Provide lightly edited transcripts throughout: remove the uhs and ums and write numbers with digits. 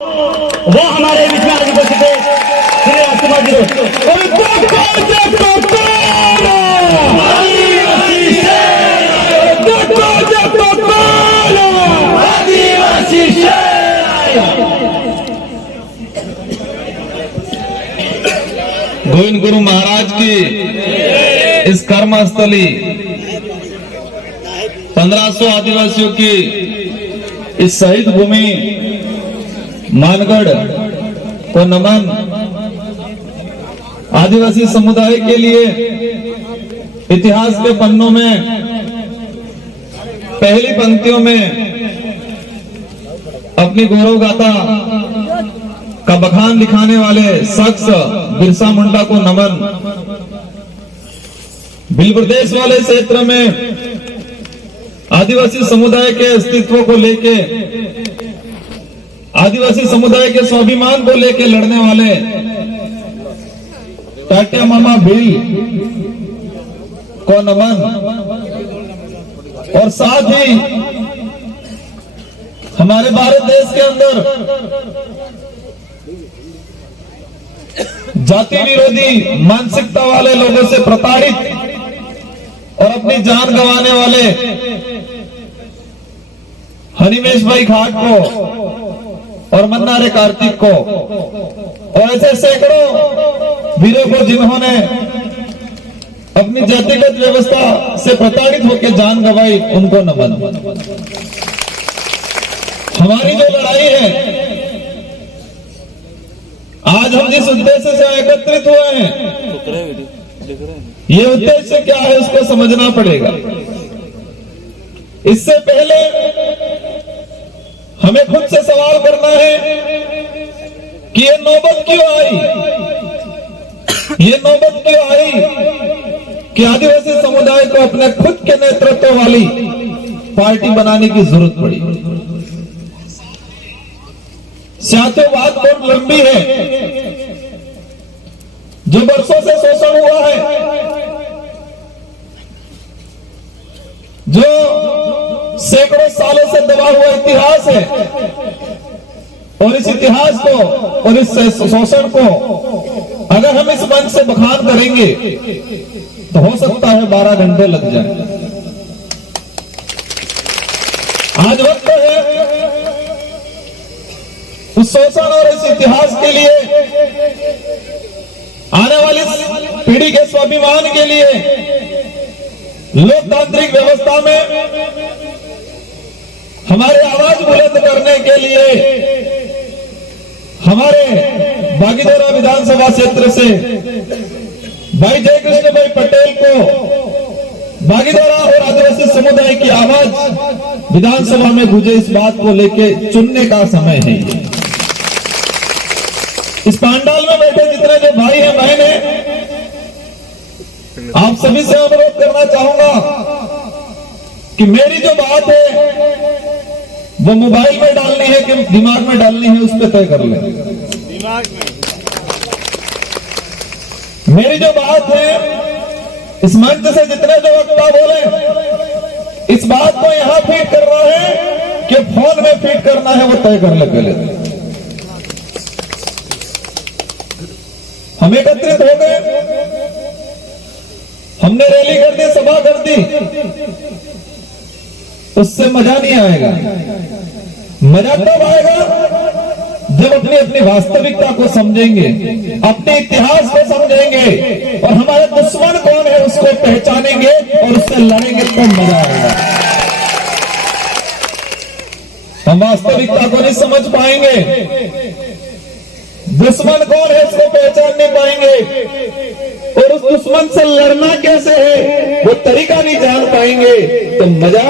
वो हमारे बीच में आज उपस्थित है श्री राजकुमार जी गोविंद गुरु महाराज की इस कर्मस्थली 1500 आदिवासियों की इस शहीद भूमि मानगढ़ को नमन। आदिवासी समुदाय के लिए इतिहास के पन्नों में पहली पंक्तियों में अपनी गौरव गाथा का बखान दिखाने वाले शख्स बिरसा मुंडा को नमन। भील प्रदेश वाले क्षेत्र में आदिवासी समुदाय के अस्तित्व को लेके, आदिवासी समुदाय के स्वाभिमान को लेकर लड़ने वाले टाटिया मामा भील को नमन। और साथ ही हमारे भारत देश के अंदर जाति विरोधी मानसिकता वाले लोगों से प्रताड़ित और अपनी जान गंवाने वाले हरिमेश भाई घाट को और मन्नारे कार्तिक को और ऐसे सैकड़ों वीरों को जिन्होंने अपनी जातिगत व्यवस्था से प्रताड़ित होकर जान गंवाई, उनको नमन। हमारी जो लड़ाई है, आज हम जिस उद्देश्य से एकत्रित हुए हैं, ये उद्देश्य क्या है उसको समझना पड़ेगा। इससे पहले हमें खुद से सवाल करना है कि ये नौबत क्यों आई, ये नौबत क्यों आई कि आदिवासी समुदाय को अपने खुद के नेतृत्व वाली पार्टी बनाने की जरूरत पड़ी। साथियों, बात बहुत लंबी है। जो वर्षों से शोषण हुआ है, जो सैकड़ों सालों से दबा हुआ इतिहास है, और इस इतिहास को और इस शोषण को अगर हम इस मंच से बखान करेंगे तो हो सकता है 12 घंटे लग जाए। आज वक्त है उस शोषण और इस इतिहास के लिए, आने वाली पीढ़ी के स्वाभिमान के लिए, लोकतांत्रिक व्यवस्था में हमारे आवाज बुलंद करने के लिए हमारे बागीदोरा विधानसभा क्षेत्र से भाई जय कृष्ण भाई पटेल को बागीदोरा और आदिवासी समुदाय की आवाज विधानसभा में गूंजे, इस बात को लेके चुनने का समय है। इस पांडाल में बैठे जितने जो भाई हैं बहन हैं, आप सभी से अनुरोध करना चाहूंगा कि मेरी जो बात है वो मोबाइल में डालनी है कि दिमाग में डालनी है, उस पर तय कर लें। दिमाग में। मेरी जो बात है, इस मंच से जितने जो वक्ता बोले, इस बात को यहां फीड करना है कि फोन में फीड करना है, वो तय कर ले पहले। हम एकत्रित हो गए, हमने रैली कर दी, सभा कर दी, उससे मजा नहीं आएगा। मजा तब आएगा जब अपनी अपनी वास्तविकता को समझेंगे, अपने इतिहास को समझेंगे और हमारे दुश्मन कौन है उसको पहचानेंगे और उससे लड़ेंगे, तब मजा आएगा। हम वास्तविकता को नहीं समझ पाएंगे, दुश्मन कौन है उसको पहचान नहीं पाएंगे और उस दुश्मन से लड़ना कैसे है वो तरीका नहीं जान पाएंगे, तो मजा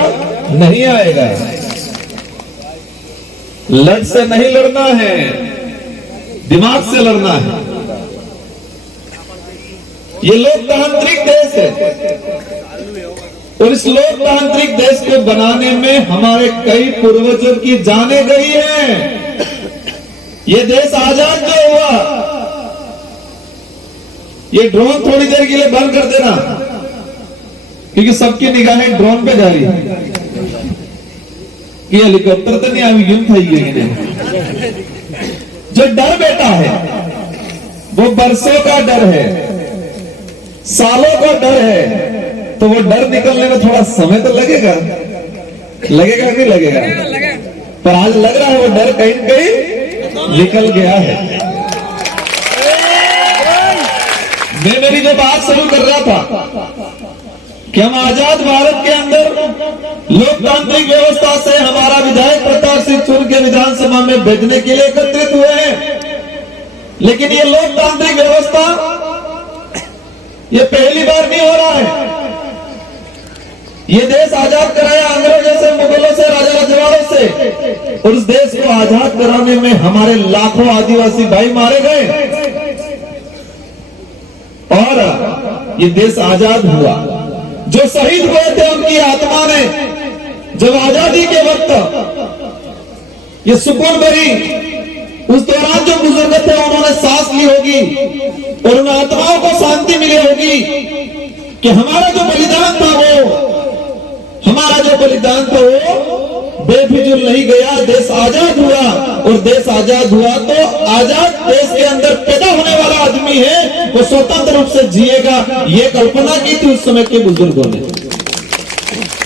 नहीं आएगा। लड़ से नहीं लड़ना है, दिमाग से लड़ना है। ये लोकतांत्रिक देश है और इस लोकतांत्रिक देश को बनाने में हमारे कई पूर्वजों की जानें गई हैं। ये देश आजाद जो हुआ, ये ड्रोन थोड़ी देर के लिए बंद कर देना, क्योंकि सबकी निगाहें ड्रोन पे जा रही है कि हेलीकॉप्टर तो नहीं आई, यूं થઈ ગઈ जो डर बेटा है वो बरसों का डर है, सालों का डर है, तो वो डर निकलने में थोड़ा समय तो लगेगा, लगेगा कि लगेगा? पर आज लग रहा है वो डर कहीं न कहीं निकल गया है। मैं मेरी जो बात शुरू कर रहा था कि हम आजाद भारत के अंदर लोकतांत्रिक व्यवस्था से हमारा विधायक प्रताप सिंह चुन के विधानसभा में भेजने के लिए एकत्रित हुए हैं, लेकिन ये लोकतांत्रिक व्यवस्था ये पहली बार नहीं हो रहा है। ये देश आजाद कराया अंग्रेजों से, मुगलों से, राजा रजवाड़ों से, और उस देश को आजाद कराने में हमारे लाखों आदिवासी भाई मारे गए और ये देश आजाद हुआ। जो शहीद हुए थे उनकी आत्मा ने जब आजादी के वक्त ये सुकून भरी उस दौरान जो बुजुर्ग थे उन्होंने सांस ली होगी और उन आत्माओं को शांति मिली होगी कि हमारा जो बलिदान था वो बेफिजूल नहीं गया, देश आजाद हुआ। और देश आजाद हुआ तो आजाद देश के अंदर पैदा होने वाला आदमी है वो स्वतंत्र रूप से जिएगा, ये कल्पना की थी उस समय के बुजुर्गों ने।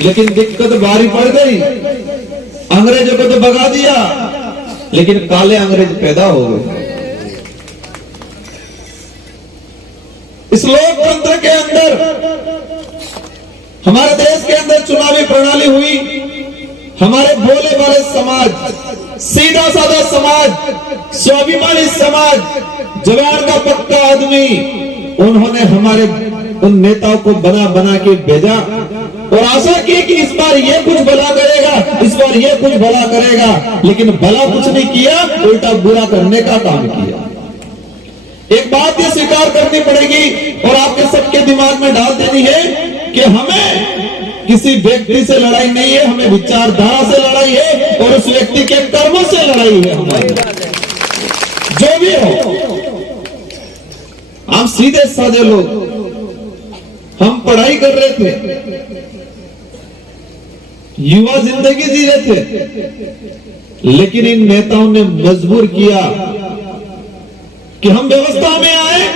लेकिन दिक्कत भारी पड़ गई, अंग्रेजों को तो भगा दिया, लेकिन काले अंग्रेज पैदा हो गए। इस लोकतंत्र के अंदर हमारे देश के अंदर चुनावी प्रणाली हुई, हमारे भोले भाले समाज, सीधा साधा समाज, स्वाभिमानी समाज, जवान का पक्का आदमी, उन्होंने हमारे उन नेताओं को बना बना के भेजा और आशा की कि इस बार ये कुछ भला करेगा, इस बार ये कुछ भला करेगा, लेकिन भला कुछ नहीं किया, उल्टा बुरा करने का काम किया। एक बात ये स्वीकार करनी पड़ेगी और आपके सबके दिमाग में डाल देनी है कि हमें किसी व्यक्ति से लड़ाई नहीं है, हमें विचारधारा से लड़ाई है और उस व्यक्ति के कर्मों से लड़ाई है हमारी। जो भी हो, हम सीधे साधे लोग, हम पढ़ाई कर रहे थे, युवा जिंदगी जी रहे थे, लेकिन इन नेताओं ने मजबूर किया कि हम व्यवस्था में आए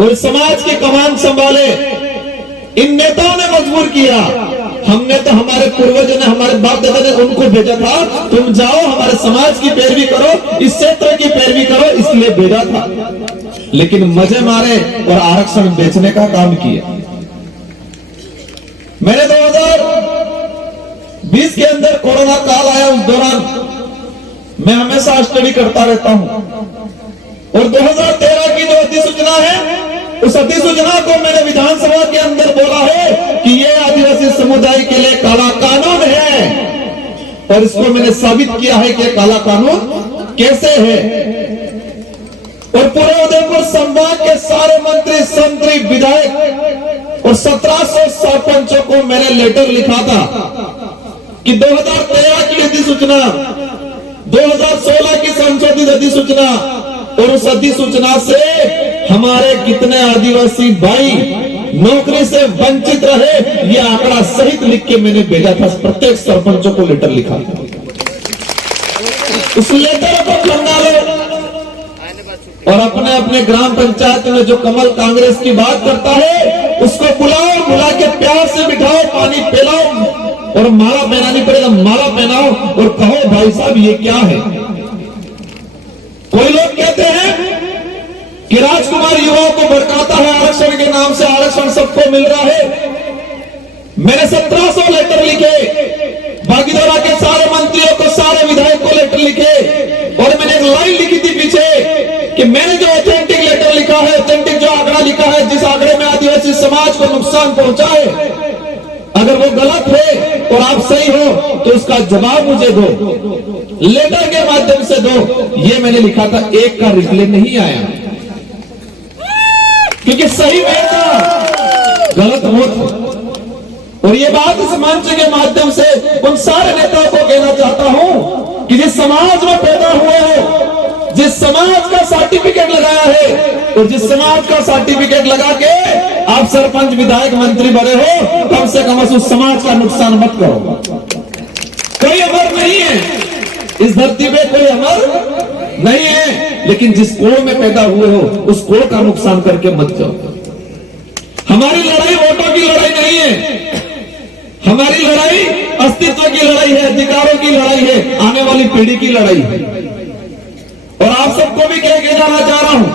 और समाज की कमान संभाले। इन नेताओं ने मजबूर किया, हमने तो हमारे पूर्वजों ने, हमारे बाप दादा ने उनको भेजा था, तुम जाओ हमारे समाज की पैरवी करो, इस क्षेत्र की पैरवी करो, इसलिए भेजा था। लेकिन मजे मारे और आरक्षण बेचने का काम किया। मैंने 2020 के अंदर कोरोना काल आया, उस दौरान मैं हमेशा स्टडी करता रहता हूं और 2013 की जो अधिसूचना है उस अधिसूचना को मैंने विधानसभा के अंदर बोला है कि ये आदिवासी समुदाय के लिए काला कानून है और इसको मैंने साबित किया है कि काला कानून कैसे है। और पूरे उदयपुर संभाग के सारे मंत्री, संतरी, विधायक और 1700 सरपंचों को मैंने लेटर लिखा था कि 2013 की अधिसूचना, 2016 की संशोधित अधिसूचना और उस अधिसूचना से हमारे कितने आदिवासी भाई नौकरी से वंचित रहे, यह आंकड़ा सहित लिख के मैंने भेजा था। प्रत्येक सरपंचों को लेटर लिखा था। उस लेटर को खंगालो और अपने अपने ग्राम पंचायत में जो कमल कांग्रेस की बात करता है उसको बुलाओ, बुला के प्यार से बिठाओ, पानी पिलाओ और माला पहनानी पड़ेगा, माला पहनाओ और कहो भाई साहब ये क्या है। कोई लोग कहते हैं कि राजकुमार युवाओं को भड़काता है, आरक्षण के नाम से आरक्षण सबको मिल रहा है। मैंने 1700 लेटर लिखे, बागीदोरा के सारे मंत्रियों को, सारे विधायक को लेटर लिखे और मैंने एक लाइन लिखी थी पीछे कि मैंने जो ऑथेंटिक लेटर लिखा है, ऑथेंटिक जो आंकड़ा लिखा है, जिस आंकड़े में आदिवासी समाज को नुकसान पहुंचा है, अगर वो गलत है और आप सही हो तो उसका जवाब मुझे दो, लेटर के माध्यम से दो। ये मैंने लिखा था, एक का रिप्लाई नहीं आया क्योंकि सही मैं था, गलत वो था। और ये बात इस मंच के माध्यम से उन सारे नेताओं को कहना चाहता हूं कि जिस समाज में पैदा हुए हो, जिस समाज का सर्टिफिकेट लगाया है और जिस समाज का सर्टिफिकेट लगा के आप सरपंच, विधायक, मंत्री बने हो, कम से कम उस समाज का नुकसान मत करो। कोई अमर नहीं है, इस धरती पे कोई अमर नहीं है, लेकिन जिस कोड़ में पैदा हुए हो उस कोड़ का नुकसान करके मत जाओ। हमारी लड़ाई वोटों की लड़ाई नहीं है, हमारी लड़ाई अस्तित्व की लड़ाई है, अधिकारों की लड़ाई है, आने वाली पीढ़ी की लड़ाई है। और आप सबको भी कह के जाना चाह रहा हूं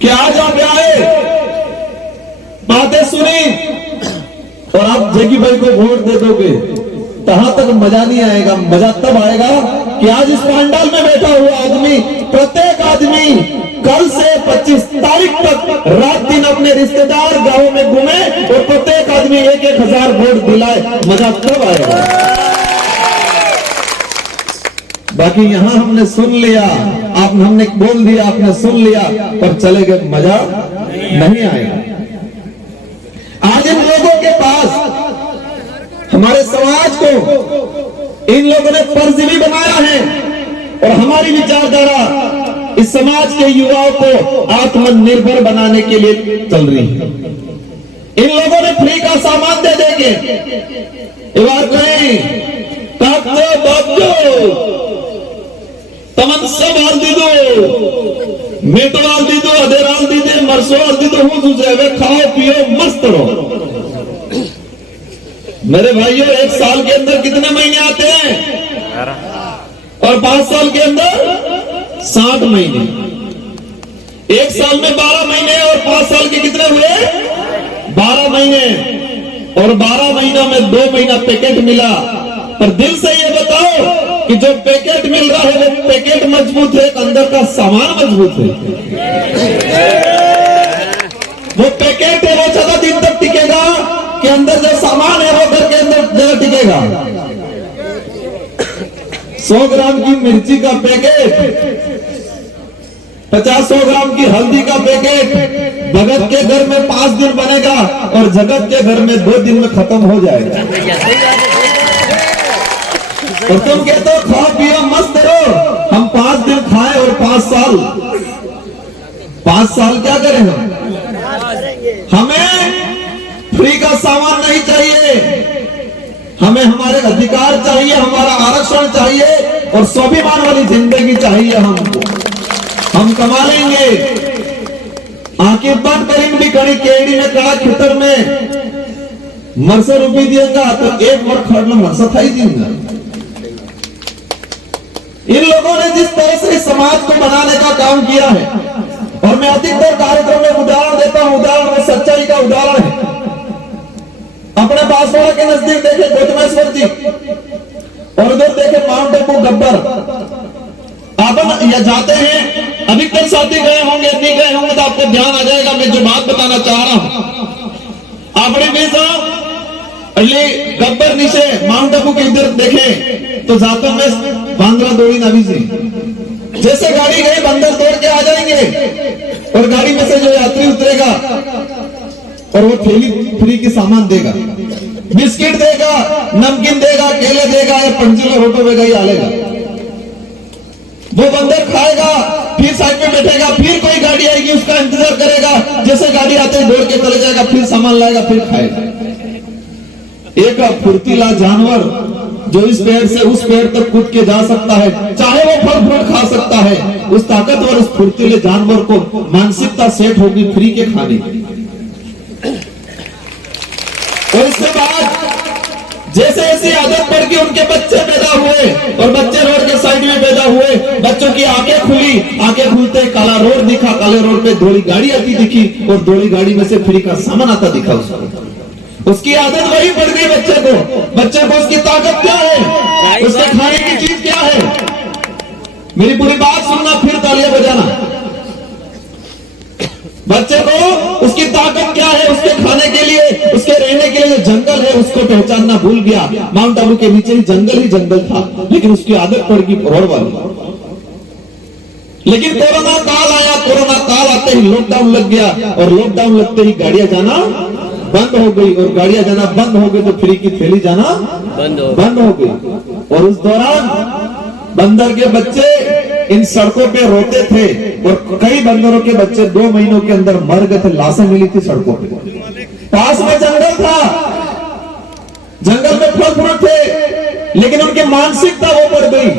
कि आज आप आए, बातें सुनी और आप जगी भाई को वोट दे दोगे, तहां तक मजा नहीं आएगा। मजा तब आएगा कि आज इस पंडाल में बैठा हुआ आदमी, प्रत्येक आदमी कल से 25 तारीख तक रात दिन अपने रिश्तेदार गांवों में घूमे और प्रत्येक आदमी 1,000 वोट दिलाए। मजा तब आएगा। बाकी यहां हमने सुन लिया, हमने बोल दिया, आपने सुन लिया, पर चले गए, मजा नहीं आएगा। आज इन लोगों के पास, हमारे समाज को इन लोगों ने परजीवी बनाया है और हमारी विचारधारा इस समाज के युवाओं को आत्मनिर्भर बनाने के लिए चल रही है। इन लोगों ने फ्री का सामान दे देंगे, तमन सब हाल दी दो, मेटवाल दी दो, अधेराल दी दे, मरसोल दी दो, वे खाओ पियो मस्त रहो। मेरे भाइयों, एक साल के अंदर कितने महीने आते हैं? और 5 साल के अंदर 60 महीने। एक साल में 12 महीने और 5 साल के कितने हुए? 12 महीने। और 12 महीना में 2 महीना पैकेट मिला। पर दिल से ये बताओ कि जो पैकेट मिल रहा है वो पैकेट मजबूत है, अंदर का सामान मजबूत है? वो पैकेट है वो ज्यादा दिन तक टिकेगा कि अंदर जो सामान है वो घर के अंदर ज्यादा टिकेगा? 100 ग्राम की मिर्ची का पैकेट, 50-100 ग्राम की हल्दी का पैकेट भगत के घर में 5 दिन बनेगा और जगत के घर में 2 दिन में खत्म हो जाएगा। और तुम कहते हो खाओ पियो मस्त रहो। हम 5 दिन खाए और 5 साल, 5 साल क्या करें हम? हमें फ्री का सामान नहीं चाहिए, हमें हमारे अधिकार चाहिए, हमारा आरक्षण चाहिए और स्वाभिमान वाली जिंदगी चाहिए हमको। हम कमा लेंगे, आंखें बंद करेंगे भी कड़ी केड़ी में कड़ा खितर में मरसा रुपये दिएगा तो एक बार खड़ना मरसा था ही देंगे। इन लोगों ने जिस तरह से समाज को बनाने का काम किया है, और मैं अधिकतर कार्यक्रम में उदाहरण देता हूं, उदाहरण में सच्चाई का उदाहरण है। अपने बांसवाड़ा के नजदीक देखे गौतमेश्वर जी और उधर देखे माउंट आबू गब्बर। आप या जाते हैं, अधिकतर साथी गए होंगे, नहीं गए होंगे तो आपको ध्यान आ जाएगा मैं जो बात बताना चाह रहा हूं। आपने भी गब्बर नीचे माउंट आबू के इधर देखे तो जाते में बांद्रा दौड़ी नवी से जैसे गाड़ी गई बंदर तोड़ के आ जाएंगे और गाड़ी में से जो यात्री उतरेगा और वो थैली फ्री की सामान देगा, बिस्किट देगा, नमकीन देगा, केले देगा या पंचीला रोटो वेगा ही आलेगा। वो बंदर खाएगा, फिर साइड में बैठेगा, फिर कोई गाड़ी आएगी उसका इंतजार करेगा, जैसे गाड़ी आते ही दौड़ के चले जाएगा, फिर सामान लाएगा, फिर खाएगा। एक फुर्तीला जानवर जो इस पेड़ से उस पेड़ तक कूद के जा सकता है, चाहे वो फल फ्रूट खा सकता है, उस ताकतवर उस फुर्तीले जानवर को मानसिकता सेट होगी फ्री के खाने की। और इसके बाद जैसे ऐसी आदत पड़ गई, उनके बच्चे पैदा हुए और बच्चे रोड के साइड में पैदा हुए, बच्चों की आंखें खुली, आंखें खुलते काला रोड दिखा, काले रोड पे दौड़ी गाड़ी आती दिखी और दौड़ी गाड़ी में से फ्री का सामान आता दिखा उसको। उसकी आदत वही पड़ गई बच्चे को उसकी ताकत क्या है, उसके खाने की चीज क्या है। मेरी पूरी बात सुनना फिर तालियां बजाना। बच्चे को उसकी ताकत क्या है, उसके खाने के लिए, उसके रहने के लिए जंगल है उसको पहचानना भूल गया। माउंट आबू के नीचे ही जंगल था, लेकिन उसकी आदत पड़ गई रोड वाली। लेकिन कोरोना काल आया, कोरोना काल आते ही लॉकडाउन लग गया और लॉकडाउन लगते ही गाड़ियां जाना बंद हो गई और गाड़ियां जाना बंद हो गई तो फ्री की थैली जाना बंद हो गई। और उस दौरान बंदर के बच्चे इन सड़कों पे रोते थे और कई बंदरों के बच्चे 2 महीनों के अंदर मर गए थे, लाशें मिली थी सड़कों पे। पास में जंगल था, जंगल में फल फ्रूट थे, लेकिन उनकी मानसिकता वो बढ़ गई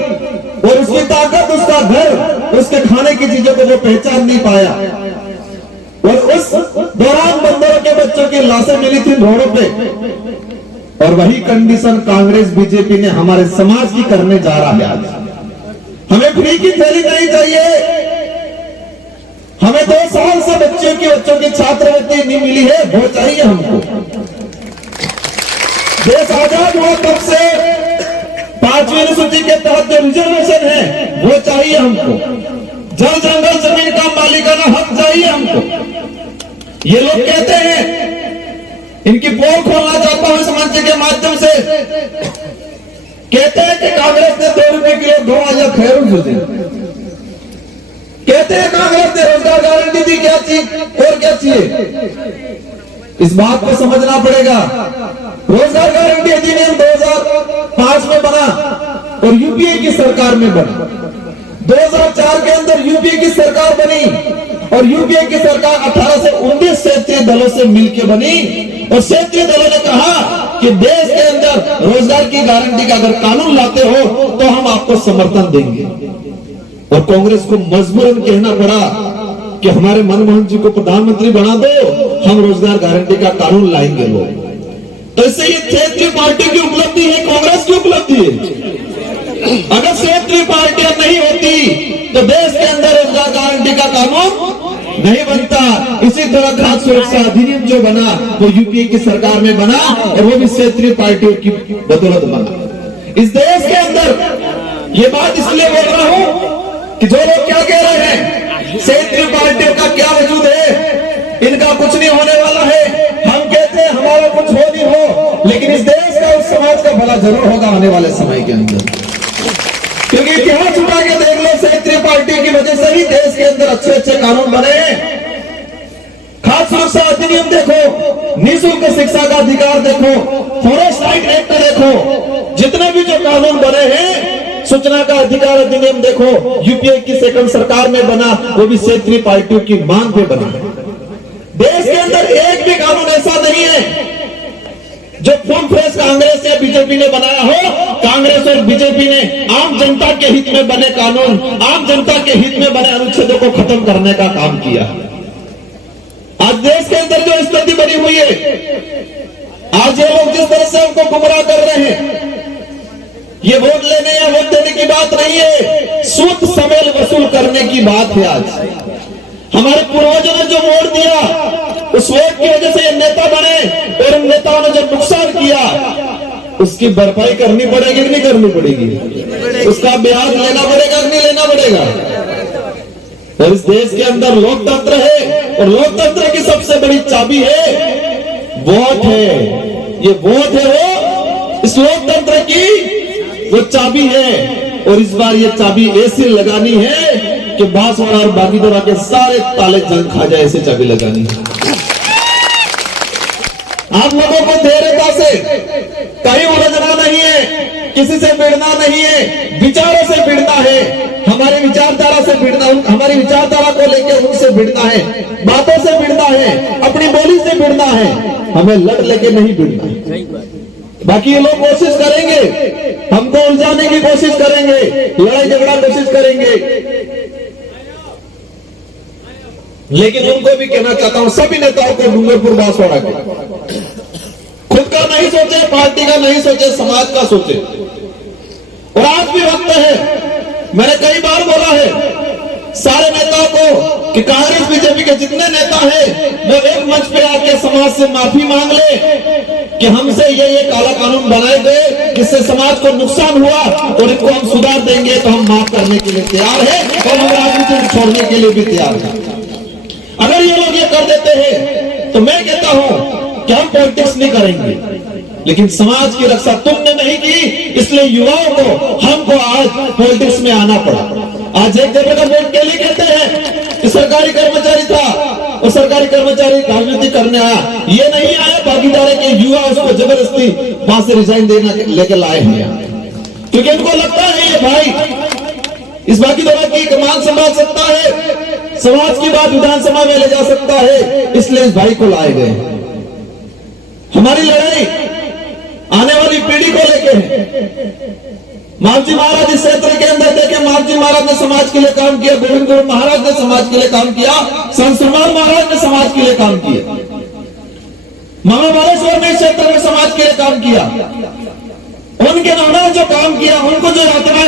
और उसकी ताकत, उसका घर, उसके खाने की चीजों को वो पहचान नहीं पाया। और उस दौरान बंदरों के बच्चों की लाशें मिली थी रोडों पे। और वही कंडीशन कांग्रेस बीजेपी ने हमारे समाज की करने जा रहा है। आज हमें फ्री की थैली नहीं चाहिए, हमें 2 साल से बच्चों की छात्रवृत्ति नहीं मिली है, वो चाहिए हमको। देश आजाद हुआ तब से 5वीं अनुसूची के तहत जो रिजर्वेशन है वो चाहिए हमको। जल जंगल जमीन का मालिकाना हक चाहिए हमको। ये लोग कहते हैं, इनकी पोल खोलना चाहता हूं इस मंच के माध्यम से, कहते हैं कि कांग्रेस ने 2 रुपए किलो गवा या खैरू जुटे, कहते हैं कांग्रेस ने रोजगार गारंटी दी, क्या चीज और क्या चाहिए। इस बात को समझना पड़ेगा। रोजगार गारंटी अधिनियम 2005 में बना और यूपीए की सरकार में बना। 2004 के अंदर यूपीए की सरकार बनी और यूपीए की सरकार 18 से 19 क्षेत्रीय दलों से मिलकर बनी और क्षेत्रीय दलों ने कहा कि देश के अंदर रोजगार की गारंटी का अगर कानून लाते हो तो हम आपको समर्थन देंगे। और कांग्रेस को मजबूरन कहना पड़ा कि हमारे मनमोहन जी को प्रधानमंत्री बना दो, हम रोजगार गारंटी का कानून लाएंगे लोग। तो इससे ये क्षेत्रीय पार्टी की उपलब्धि है, कांग्रेस की उपलब्धि है। अगर क्षेत्रीय पार्टियां नहीं होती तो देश के अंदर रोजगार गारंटी का कानून नहीं बनता। इसी तरह खाद्य सुरक्षा अधिनियम जो बना वो यूपीए की सरकार में बना और वो भी क्षेत्रीय पार्टियों की बदौलत बना। इस देश के अंदर ये बात इसलिए बोल रहा हूं कि जो लोग क्या कह रहे हैं, क्षेत्रीय पार्टियों का क्या वजूद है, इनका कुछ नहीं होने वाला है। हम कहते हैं हमारा कुछ हो नहीं हो, लेकिन इस देश का, उस समाज का भला जरूर होगा आने वाले समय के अंदर। क्योंकि इतिहास उठा के देख लो, क्षेत्रीय पार्टी की वजह से ही देश के अंदर अच्छे अच्छे कानून बने। खाद्य सुरक्षा अधिनियम देखो, निःशुल्क शिक्षा का अधिकार देखो, फॉरेस्ट राइट एक्ट देखो, जितने भी जो कानून बने हैं, सूचना का अधिकार अधिनियम देखो, यूपीए की सेकंड सरकार में बना, वो भी क्षेत्रीय पार्टियों की मांग पे बना। देश के अंदर एक भी कानून ऐसा नहीं है जो फुल फ्रेश कांग्रेस या बीजेपी ने बनाया हो। कांग्रेस और बीजेपी ने आम जनता के हित में बने कानून, आम जनता के हित में बने अनुच्छेदों को खत्म करने का काम किया। आज देश के अंदर जो स्थिति बनी हुई है, आज ये लोग जिस तरह से हमको गुमराह कर रहे हैं, ये वोट लेने या वोट देने की बात नहीं है, सूद समेल वसूल करने की बात है। आज हमारे पूर्वजों ने जो वोट दिया, उस वोट की वजह से ये नेता बने और इन नेताओं ने जो नुकसान किया उसकी भरपाई करनी पड़ेगी कि नहीं करनी पड़ेगी? उसका ब्याज लेना पड़ेगा कि नहीं लेना पड़ेगा? और इस देश के अंदर लोकतंत्र है और लोकतंत्र की सबसे बड़ी चाबी है वोट है। ये वोट है वो इस लोकतंत्र की वो चाबी है। और इस बार ये चाबी ऐसी लगानी है कि बांसवाड़ा और बागीदोरा के सारे ताले जंग खा जाए, ऐसे चाबी लगानी है। आप लोगों को धैर्यता से कहीं उलझना नहीं है, किसी से भिड़ना नहीं है, विचारों से भिड़ना है, हमारी विचारधारा से भिड़ना, हमारी विचारधारा को लेकर उनसे भिड़ना है, बातों से भिड़ना है, अपनी बोली से भिड़ना है, हमें लड़ लेके नहीं भिड़ना है। बाकी ये लोग कोशिश करेंगे, हमको उलझाने की कोशिश करेंगे, लड़ाई झगड़ा कोशिश करेंगे, लेकिन उनको भी कहना चाहता हूं, सभी नेताओं को, डूंगरपुर बांसवाड़ा के, खुद का नहीं सोचे, पार्टी का नहीं सोचे, समाज का सोचे। और आज भी वक्त है, मैंने कई बार बोला है सारे नेताओं को कि कांग्रेस बीजेपी के जितने नेता हैं वो एक मंच पे आके समाज से माफी मांग ले कि हमसे ये काला कानून बनाए गए जिससे समाज को नुकसान हुआ और इनको हम सुधार देंगे, तो हम माफ करने के लिए तैयार है और हम राजनीति छोड़ने के लिए भी तैयार है। अगर ये लोग ये कर देते हैं तो मैं कहता हूं कि हम पॉलिटिक्स नहीं करेंगे, लेकिन समाज की रक्षा तुमने नहीं की, इसलिए युवाओं को, हमको आज पॉलिटिक्स में आना पड़ा। आज एक जगह का वोट के लिए कहते हैं कि सरकारी कर्मचारी था और सरकारी कर्मचारी राजनीति करने आया, ये नहीं आया भागीदारी के युवा उसको जबरदस्ती वहां से रिजाइन देना लेकर लाए हैं, क्योंकि इनको लगता है ये भाई इस भागीदारी की कमान संभाल सकता है, समाज की बात विधानसभा में ले जा सकता है, इसलिए इस भाई को लाए गए। हमारी लड़ाई आने वाली पीढ़ी को लेके है। मालजी महाराज इस क्षेत्र के अंदर देखे, मालजी महाराज ने समाज के लिए काम किया, गोविंद गुरु महाराज ने समाज के लिए काम किया, संत सुरमाल महाराज ने समाज के लिए काम किया, मामा बालेश्वर ने इस क्षेत्र में समाज के लिए काम किया। उनके नाना जो काम किया, उनको जो यातना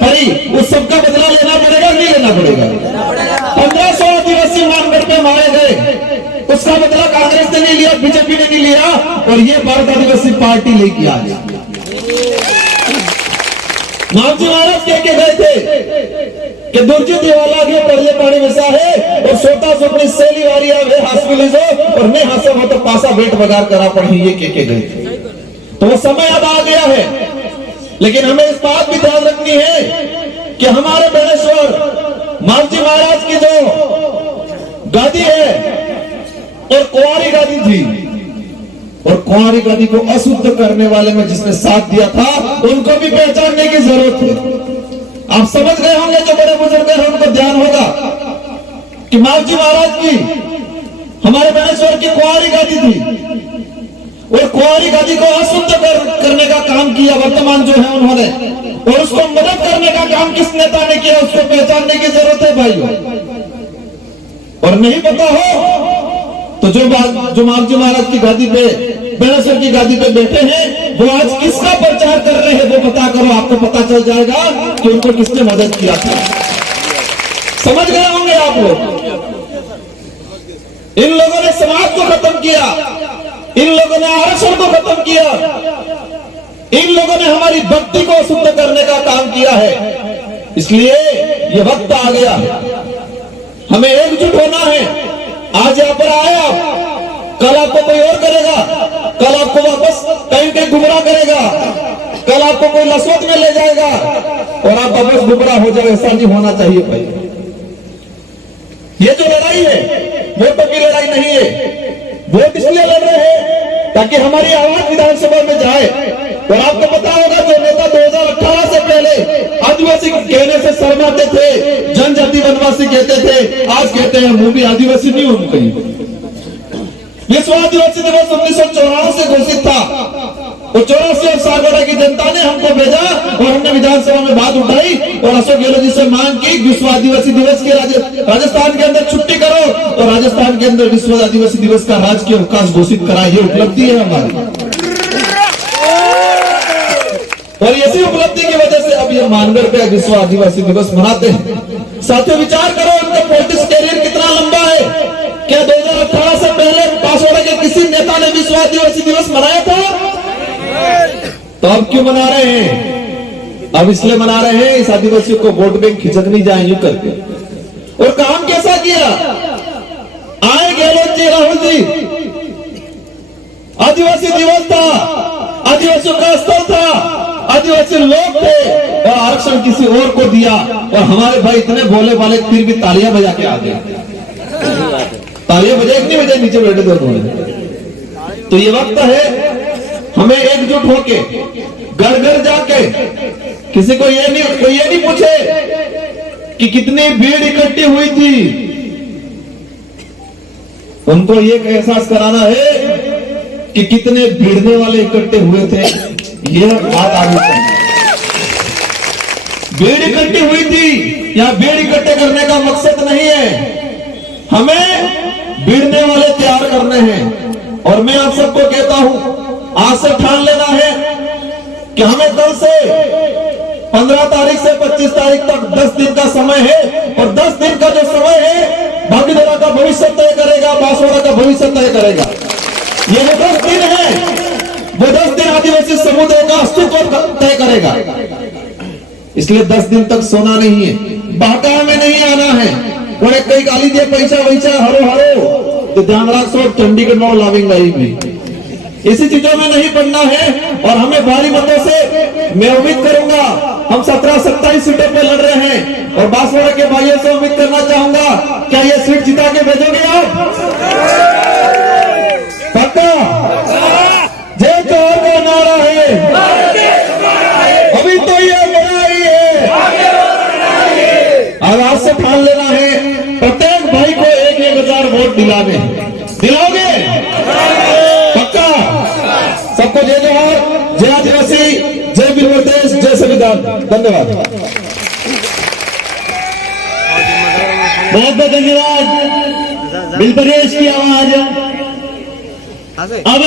पड़ी, उस सबका बदला लेना पड़ेगा, नहीं लेना पड़ेगा? 1500 आदिवासी मानगढ़ पे मारे गए, उसका बदला कांग्रेस ने नहीं लिया, बीजेपी ने नहीं लिया, और ये भारत आदिवासी पार्टी लेके आ गई। मालजी महाराज कह के गए थे कि दुर्जी दिवाला के पहले पानी मिसा है और सोता सुपनी सेली वारी वे हॉस्पिटल और नहीं हंसा हो तो पासा बेट बगार करा पड़ी, ये कह के गए थे। तो वो समय अब आ गया है, लेकिन हमें इस बात भी ध्यान रखनी है कि हमारे बेणेश्वर मालजी महाराज की जो गादी है और कुंवारी गादी थी, और कुंवारी गादी को अशुद्ध करने वाले में जिसने साथ दिया था, उनको भी पहचानने की जरूरत है। आप समझ गए होंगे, जो बड़े बुजुर्ग हैं उनको ध्यान होगा कि मालजी महाराज की, हमारे बेणेश्वर की कुंवारी गादी थी, और कुंवारी गादी को अशुद्ध करने का काम किया वर्तमान जो है उन्होंने, और उसको मदद करने का काम किस नेता ने किया, उसको पहचानने की जरूरत है भाइयों। और नहीं पता हो तो जो मालजी महाराज की गादी पे, बेणेश्वर की गादी पे बैठे हैं, वो आज किसका प्रचार कर रहे हैं वो पता करो, आपको पता चल जाएगा कि उनको किसने मदद किया था। समझ गए होंगे आप लोग। इन लोगों ने समाज को खत्म किया, इन लोगों ने आरक्षण को खत्म किया, इन लोगों ने हमारी भक्ति को शुद्ध करने का काम किया है। इसलिए ये वक्त आ गया, हमें एकजुट होना है। आज यहाँ पर आए आप, कल आपको कोई और करेगा, कल आपको वापस कहीं गुमराह करेगा, कल आपको कोई लसवत में ले जाएगा और आप वापस गुमराह हो जाए। ऐसा नहीं होना चाहिए भाई। ये जो लड़ाई है वोटों की लड़ाई नहीं है। वोट इसलिए लड़ रहे हैं ताकि हमारी आवाज विधानसभा में जाए। और आपको पता होगा जो नेता 2018 से पहले आदिवासी कहने से शर्माते थे, जनजाति वनवासी कहते थे, आज कहते हैं मुंह भी आदिवासी नहीं हूं कहीं। विश्व आदिवासी दिवस 1994 से घोषित था, और 84 और सागौड़ा की जनता ने हमको भेजा और हमने विधानसभा में बात उठाई और अशोक गहलोत जी से मांग की विश्व आदिवासी दिवस की राजस्थान के अंदर छुट्टी करो और राजस्थान के अंदर विश्व आदिवासी दिवस का राजकीय अवकाश घोषित करा। ये उपलब्धि है हमारी, और इसी उपलब्धि की वजह से अब ये मानगढ़ पे विश्व आदिवासी दिवस मनाते हैं। साथियों विचार करो, उनका पॉलिटिक्स कैरियर कितना लंबा है। क्या 2018 से पहले पासवाड़ा के किसी नेता ने विश्व आदिवासी दिवस मनाया था? तो अब क्यों मना रहे हैं? अब इसलिए मना रहे हैं इस आदिवासियों को वोट बैंक खिचक नहीं जाए यूं करके। और काम कैसा किया? आए गहलोत जी, राहुल जी, आदिवासी दिवस था, आदिवासियों का स्थल था, आदिवासी लोग थे, और आरक्षण किसी और को दिया। और हमारे भाई इतने भोले वाले फिर भी तालियां बजा के आ गए। तालियां बजाए नहीं बजाए, नीचे बैठे थे उन्होंने। तो ये वक्त है हमें एकजुट होके घर घर जाके, किसी को ये नहीं पूछे कि कितनी भीड़ इकट्ठी हुई थी, उनको ये एहसास कराना है कि कितने भिड़ने वाले इकट्ठे हुए थे। ये बात आगे चाहिए। भीड़ इकट्ठी हुई थी, या भीड़ इकट्ठे करने का मकसद नहीं है, हमें भिड़ने वाले तैयार करने हैं। और मैं आप सबको कहता हूं, आज से ठान लेना है कि हमें कल से 15 तारीख से 25 तारीख तक 10 दिन का समय है, और 10 दिन का जो समय है भागीदारा का भविष्य तय करेगा, बांसवाड़ा का भविष्य तय करेगा। ये वो 10 दिन है, वो 10 दिन आदिवासी समुदाय का अस्तित्व तय करेगा। इसलिए 10 दिन तक सोना नहीं है, बाका में नहीं आना है। और एक कई गाली दिए पैसा वैसा हरो हरो, तो ध्यान रखो चंडीगढ़ में लावेंगे भी। इसी चीजों में नहीं पड़ना है। और हमें भारी मतों से, मैं उम्मीद करूंगा, हम 17-27 सीटों पे लड़ रहे हैं, और बांसवाड़ा के भाइयों से उम्मीद करना चाहूंगा, क्या ये सीट जिता के भेजोगे आप? पक्का? जय जोहर का नारा है, अभी तो ये बड़ा ही है। और आज से ठान लेना है प्रत्येक भाई को 1,000 वोट दिलाओगे? पक्का? सबको जय जोहर। धन्यवाद। बहुत बहुत धन्यवाद। बिलपरेश की आवाज अब